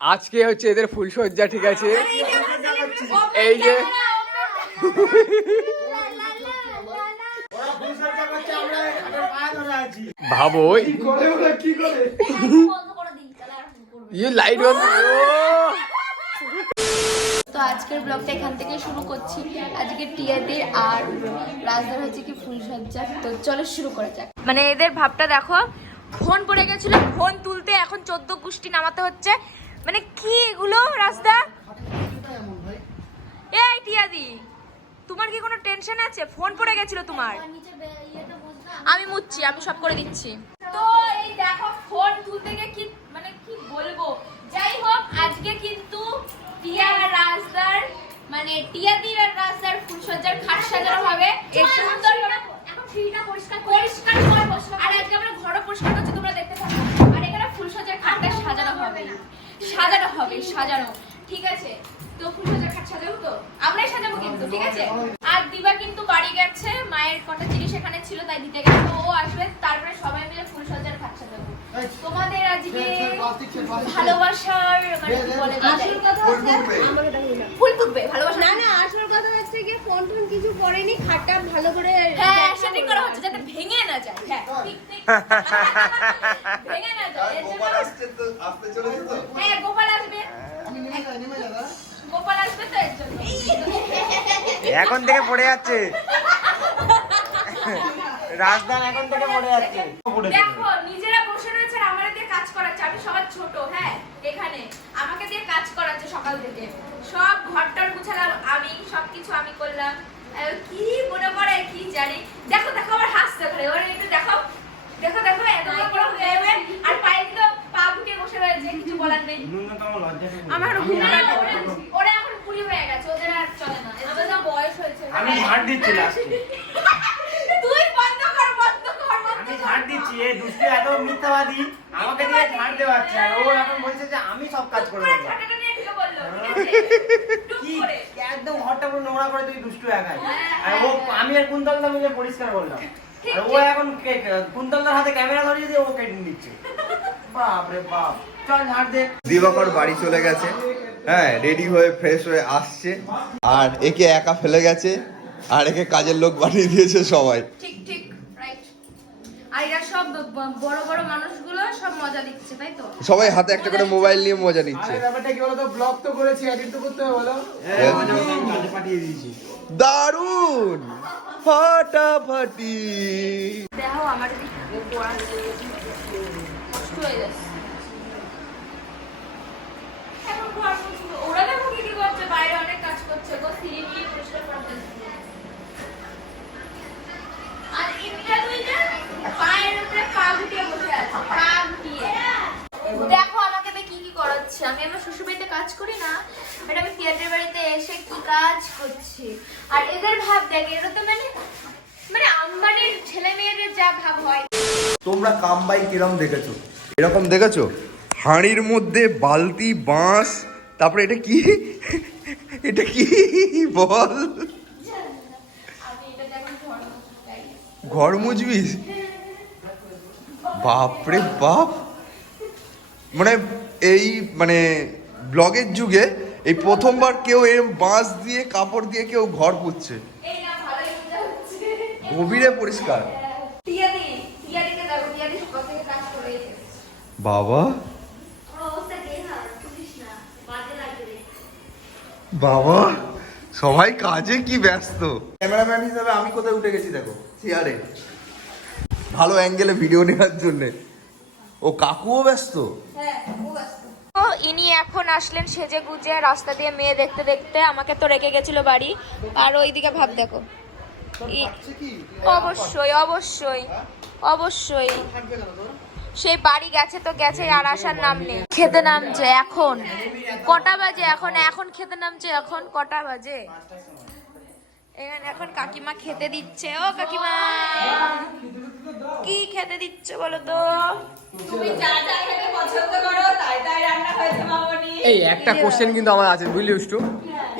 আজকে হচ্ছে এদের ফুলসজ্জা ঠিক আছে? এই যে ভাবো ইয়ে লাইট তো আজকের ব্লগটা এখান থেকে শুরু করছি। আজকে টিয়াদের আর রাজদার হচ্ছে কি ফুলসজ্জা তো চলো শুরু করে যাক। মানে এদের ভাবটা দেখো, ফোন পড়ে গেছিল, ফোন তুলতে এখন চোদ্দ গোষ্ঠী নামাতে হচ্ছে। মানে কি এগুলো রাস্তা এই টিয়াদি তোমার কি কোনো টেনশন আছে? ফোন পড়ে গেছিল তোমার। আমি মুচ্ছি আমি সব করে দিচ্ছি। তো এই দেখো ফোন তুলতে গিয়ে কি মানে কি বলব? যাই হোক আজকে কিন্তু টিয়া আর রাজদার মানে টিয়াদির আর রাজদার ফুলসজ্জার খাট সাজানো হবে এই সুন্দর এখন ফ্রিটা পরিষ্কার পরিষ্কার করে। বসো আর আজকে আমরা ঘরও পরিষ্কার করছি তোমরা দেখতে থাকো। আর এখানে ফুলসজ্জার খাটটা সাজানো হবে না। সাজানো হবে সাজানো। ঠিক আছে? তো ফুলসজ্জার খাট সাজাবো তো? আমরাই সাজাবো কিন্তু ঠিক আছে? আর দিবা কিন্তু বাড়ি গেছে মায়ের কটা জিনিস এখানে ছিল তাই দিতে গেছে। তো ও আসবে তারপরে সবাই মিলে ফুলসজ্জার খাট সাজাবো। তোমাদের আজকে ভালোবাসার মানে কি বলে আসল কথা ফুল ফুটবে ভালোবাসা না না আসল কথা হচ্ছে কি ফোন টোন কিছু করেনি খাটটা ভালো করে হ্যাঁ সেটিং করা হচ্ছে যাতে ভেঙে না যায়। হ্যাঁ ঠিক ঠিক। ভেঙে না যায় এর জন্য- হ্যাঁ গোপাল আসবে। গোপাল আসবে তো এর জন্য। এখন থেকে পড়ে যাচ্ছে। রাজধান এখন থেকে পড়ে যাচ্ছে। দেখো নিজেরা বসে রয়েছে আমার দিয়ে কাজ করাচ্ছে। আমি সবার ছোট হ্যাঁ এখানে। আমাকে দিয়ে কাজ করাচ্ছে সকাল থেকে। সব ঘরটার গুছালাম আমি সবকিছু আমি করলাম। কি মনে পড়ে কি জানি। দেখো দেখো আবার হাসতে পারে ওরা একটু দেখো দেখো দেখো এত বড় হয়ে যাবে। আর পায়ে দিল পা বসে রয়েছে কিছু বলার নেই। ন্যূনতম লজ্জা আমার ওরা- এখন কুড়ি হয়ে গেছে ওদের আর চলে না। এদের যা বয়স হয়েছে। আমি ঝাড় দিচ্ছি লাস্টে তুই বন্ধ কর বন্ধ কর আমি কর। ঝাড় দিচ্ছি এই দুষ্টু এত মিথ্যাবাদী। আমাকে দিয়ে ঝাড় দেওয়াচ্ছে আর ও এখন বলছে যে আমি সব কাজ করে দেবো। কি করে। একদম ঘরটা পুরো নোংরা করে তুই দুষ্টু একাই। হ্যাঁ, আর ও আমি আর কুন্তলদা মিলে পরিষ্কার করলাম। ও এখন কুন্তলদার হাতে ক্যামেরা ধরিয়ে দিয়ে ও কেটে নিচ্ছে। বাপ রে বাপ। চল ঝাড় দে। দিবাকর বাড়ি চলে গেছে। হ্যাঁ রেডি হয়ে ফ্রেশ হয়ে আসছে। আর একে একা ফেলে গেছে। আর একে কাজের লোক বানিয়ে দিয়েছে সবাই। ঠিক ঠিক রাইট আর এরা সব বড় বড় মানুষগুলো সব মজা দিচ্ছে তাই তো? সবাই হাতে একটা করে মোবাইল নিয়ে মজা নিচ্ছে। আরে ব্যাপারটা কি বলতো? ব্লগ তো করেছি এডিট তো করতে হবে বলো। হ্যাঁ, আমি কাজে পাঠিয়ে দিয়েছি দারুণ ফাটাফাটি। দেখো আমার কষ্ট হয়ে যাচ্ছে এখন ঘর মুছবো। ওরা দেখো কি কি করছে বাইরে অনেক কাজ করছে গো সিঁড়ি নিয়ে পরিষ্কার করতে আর ইন্ডিয়া তুই যে পায়ের উপরে পা গুটিয়ে বসে আছে পা গুটিয়ে দেখো আমাকে আমি কি কি করাচ্ছে আমি আমার শ্বশুর বাড়িতে কাজ করি না এটা আমি থিয়েটার বাড়িতে এসে কি কাজ করছি? আর এদের ভাব দেখে এরা তো মানে মানে আম্বানির ছেলে মেয়েদের যা ভাব হয়। তোমরা কামবাই কিরম দেখেছ? এরকম দেখেছ? হাঁড়ির মধ্যে বালতি বাঁশ তারপরে এটা কি? এটা কি? বল। আমি এটা যখন ঘর মুজবিস বাপরে বাপ! মানে এই মানে ব্লগের যুগে এই প্রথমবার কেউ এরম বাঁশ দিয়ে, কাপড় দিয়ে কেউ ঘর পুচ্ছে গভীরে পরিষ্কার। বাবা। বাবা, সবাই কাজে কি ব্যস্ত। ক্যামেরাম্যান হিসাবে আমি কোথায় উঠে গেছি দেখো, চেয়ারে। ভালো অ্যাঙ্গেলে ভিডিও নেওয়ার জন্যে। ও কাকুও ব্যস্ত? হ্যাঁ ইনি এখন আসলেন সেজে গুজে রাস্তা দিয়ে মেয়ে দেখতে দেখতে। আমাকে তো রেখে গেছিল বাড়ি। আর ওইদিকে ভাব দেখো। অবশ্যই অবশ্যই অবশ্যই। সেই বাড়ি গেছে তো গেছে, আর আসার নাম নেই। খেতে নামছে এখন। কটা বাজে এখন? এখন খেতে নামছে এখন? কটা বাজে? এখানে এখন কাকিমা খেতে দিচ্ছে। ও কাকিমা! কি খেতে দিচ্ছে বলো তো? এই একটা কোশ্চেন কিন্তু আমার আছে বুঝলি উষ্টু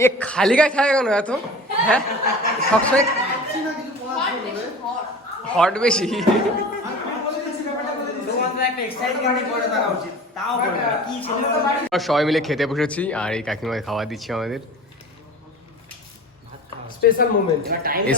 এ খালি গায়ে থাকে কেন এত? হ্যাঁ? সবসময় হট বেশি। সবাই মিলে খেতে বসেছি আর এই কাকিমাকে খাবার দিচ্ছি আমাদের। স্পেশাল মোমেন্ট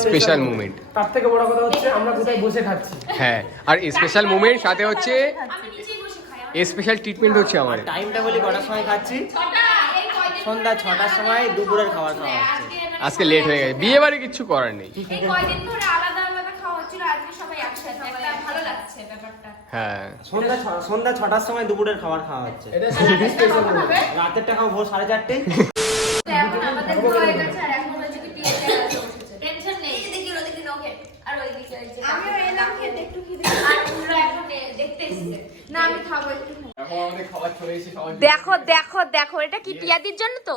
স্পেশাল মুমেন্ট তার থেকে বড় কথা হচ্ছে আমরা কোথায় বসে খাচ্ছি। হ্যাঁ আর স্পেশাল মুমেন্ট সাথে হচ্ছে আমি নিচেই বসে খাই স্পেশাল ট্রিটমেন্ট হচ্ছে আমার টাইমটা বলি কটার সময় খাচ্ছি? কয়দিন সন্ধ্যা ছটার সময় দুপুরের খাবার খাওয়া হচ্ছে। আজকে লেট হয়ে গেছে। বিয়ে বাড়ি কিচ্ছু করার নেই। এই কয়দিন ধরে আলাদা আলাদা খাওয়া হচ্ছিল আজকে সবাই একসাথে। একটা ভালো লাগছে ব্যাপারটা। হ্যাঁ। সন্ধ্যা ছ- সন্ধ্যা ছটার সময় দুপুরের খাবার খাওয়া হচ্ছে। রাতের টাকা ভোর সাড়ে চারটে এখন আমাদের হয়ে গেছে আর এখন হচ্ছে কি টিএতে টেনশন নেই এদিকে ওদিকে নোকে আর ওইদিকে ওই যে আমিও এলাম খেতে একটু খিদে আর পুরো এখন এ- দেখতে এসেছে না আমি খাব একটু দেখো দেখো দেখো এটা কি টিয়াদির জন্য তো?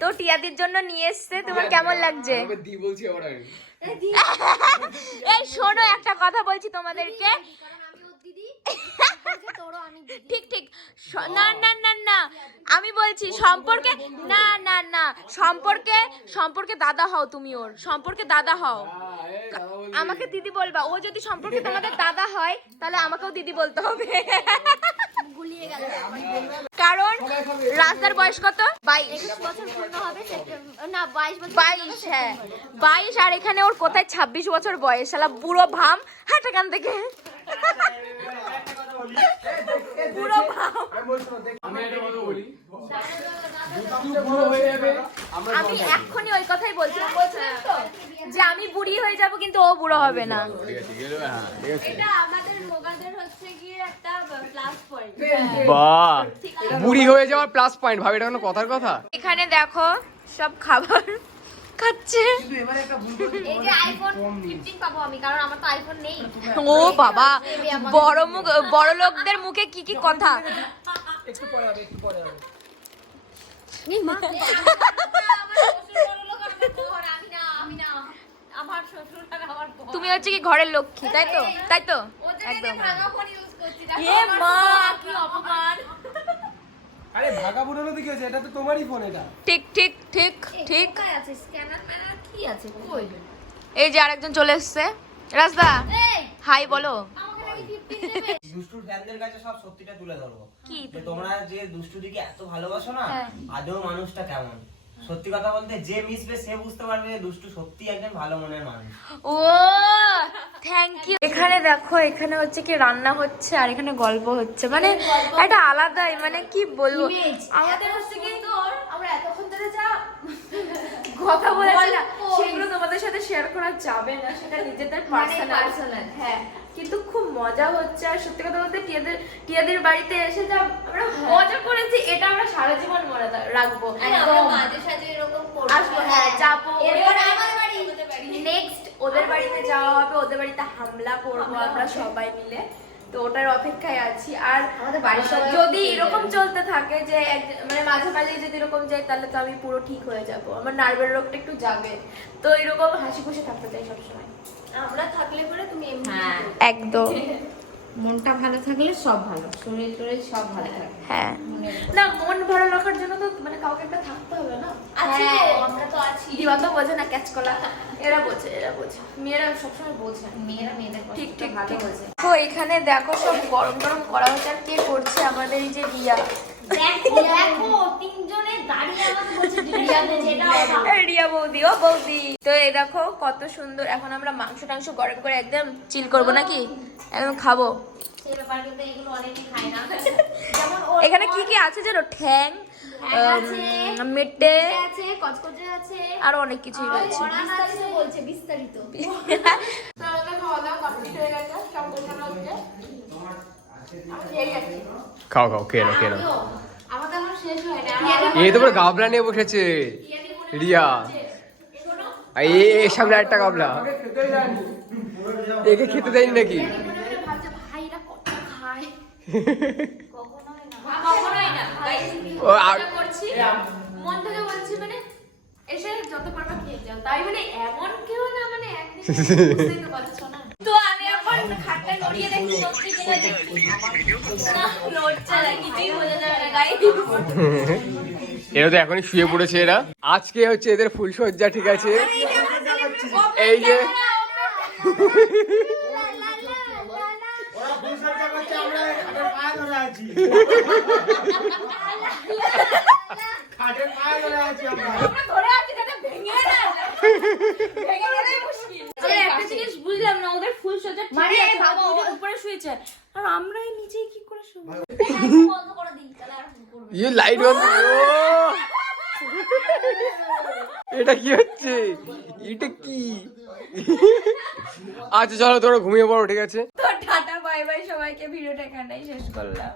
তো টিয়াদির জন্য নিয়ে এসছে তোমার কেমন লাগছে? এই শোনো একটা কথা বলছি তোমাদেরকে। ঠিক ঠিক। না না না না। আমি বলছি সম্পর্কে না না না। সম্পর্কে সম্পর্কে দাদা হও তুমি ওর। সম্পর্কে দাদা হও। আমাকে দিদি বলবা। ও যদি সম্পর্কে তোমাদের দাদা হয় তাহলে আমাকেও দিদি বলতে হবে। কারণ রাস্তার বয়স কত? বাইশ। একুশ বছর পূর্ণ হবে না বাইশ বাইশ হ্যাঁ। বাইশ আর এখানে ওর কোথায় ছাব্বিশ বছর বয়স? শালা বুড়ো ভাম। হাট এখান থেকে। আমি হয়ে এক্ষুনি ওই কথাই বলছিলাম বলছিলাম তো যে আমি বুড়ি হয়ে যাব কিন্তু ও বুড়ো হবে না। এটা আমাদের মোগাদের হচ্ছে গিয়ে একটা প্লাস পয়েন্ট বাহ। বুড়ি হয়ে যাওয়ার প্লাস পয়েন্ট ভাবে এটা কোনো কথার কথা? এখানে দেখো সব খাবার। খাচ্ছে। এই যে আইফোন 15 পাবো আমি কারণ আমার তো আইফোন নেই। ও বাবা বড় মুখ বড় লোকদের মুখে কি কি কথা? একটু পরে হবে একটু পরে হবে। নি মা। আমার শ্বশুর বড় লোক আমার বর, আমি না আমি না। আমার শ্বশুর আর আমার বর। তুমি হচ্ছে কি ঘরের লক্ষ্মী তাই তো? তাই তো। একদম। মা। কি অপমান। আরে ভাগা হয়েছে এটা তো তোমারই ফোন এটা। ঠিক ঠিক ঠিক ঠিক। কোথায় আছে? স্ক্যানার ম্যানার কি আছে? কই? এই যে আরেকজন চলে এসেছে। রাজদা হাই বলো। আমাকে নাকি 15 দেবে। দুষ্টুর ফ্যানদের কাছে সব সত্যিটা তুলে ধরবো। কি তোমরা যে দুষ্টু দিকে এত ভালোবাসো না হ্যাঁ। আদৌ মানুষটা কেমন? সত্যি কথা বলতে যে মিশবে সে বুঝতে পারবে যে দুষ্টু সত্যি একজন ভালো মনের মানুষ। ও থ্যাংক ইউ এখানে দেখো এখানে হচ্ছে কি রান্না হচ্ছে আর এখানে গল্প হচ্ছে। মানে একটা আলাদাই মানে কি বলব? আমাদের হচ্ছে কি আমরা এতক্ষণ ধরে যা কথা বলেছি না সেগুলো তোমাদের সাথে শেয়ার করা যাবে না সেটা নিজেদের মানে পার্সোনাল পার্সোনাল হ্যাঁ কিন্তু খুব মজা হচ্ছে। আর সত্যি কথা বলতে টিয়াদের টিয়াদের বাড়িতে এসে যা আমরা মজা করেছি এটা আমরা সারা জীবন মনে রাখব। এরকম আসব হ্যাঁ যাব। হতে পারি নেক্সট ওদের বাড়িতে যাওয়া হবে ওদের বাড়িতে হামলা করব আমরা সবাই মিলে। তো ওটার অপেক্ষায় আছি। আর আমাদের বাড়ির যদি এরকম চলতে থাকে যে মানে মাঝে মাঝে যদি এরকম যায় তাহলে তো আমি পুরো ঠিক হয়ে যাব। আমার নার্ভের রোগটা একটু যাবে। তো এরকম হাসি খুশি থাকতে চাই সবসময়। আমরা থাকলে পরে তুমি এমনি হ্যাঁ একদম। মনটা ভালো থাকলে সব ভালো শরীর টরীর সব ভালো থাকে হ্যাঁ। না মন ভালো রাখার জন্য তো কাউকে একটা থাকতে হবে না? আছে হ্যাঁ। আমরা তো আছি। দিবা তো বোঝে না ক্যাচ কলা এরা বোঝে এরা বোঝে। মেয়েরা সবসময় বোঝে। মেয়েরা মেয়েদের ঠিক ঠিক ভালো বোঝে। তো এখানে দেখো সব গরম গরম করা হচ্ছে। আর কে করছে আমাদের এই যে রিয়া? দেখো দেখো রিয়া বৌদি ও বৌদি। তো এই দেখো কত সুন্দর। এখন আমরা মাংস টাংস গরম করে একদম চিল করব নাকি? একদম খাব। সেই ব্যাপার কিন্তু এগুলো অনেকে খায় না। যেমন ও এখানে কি কি আছে জানো? ঠ্যাং মেটে আছে আর অনেক কিছুই রয়েছে। বিস্তারিত খাও খাও খেয়ে নাও খেয়ে নাও। এই তো পুরো গাবলা নিয়ে বসেছে। রিয়া। আর এ এ সামনে একটা গাবলা। একে খেতে দেয়নি নাকি। ও আর করছি মন থেকে বলছি মানে এসে যত পারবা খেয়ে যাও তাই মানে এমন কেউ না মানে একদিন বুঝতেই তো পারছ খাটটা নড়িয়ে দেখছি সত্যি কিনা দেখছি। না নড়ছে না কিছুই বোঝা যাবে না গাইস এরা তো এখনই শুয়ে পড়েছে এরা। আজকে হচ্ছে এদের ফুলসজ্জা ঠিক আছে? এই যে ওরা ফুল সজ্জা করছে আমরা আমাদের পায়ে ধরে আছি খাটের পায়ে ধরে আছি আমরা। ধরে আছি যাতে ভেঙে না ভেঙে একটা জিনিস বুঝলাম না ওদের ফুল সজ্জা মানে বাবা উপরে শুয়েছে আর আমরা এই নিচেই কি করে শুবো? বন্ধ করে দিই তাহলে আর করবে লাইট এটা কি হচ্ছে? এটা কি? আচ্ছা চলো তোমরা ঘুমিয়ে পড়ো ঠিক আছে? তো টাটা বাই বাই সবাইকে ভিডিওটা এখানেই শেষ করলাম।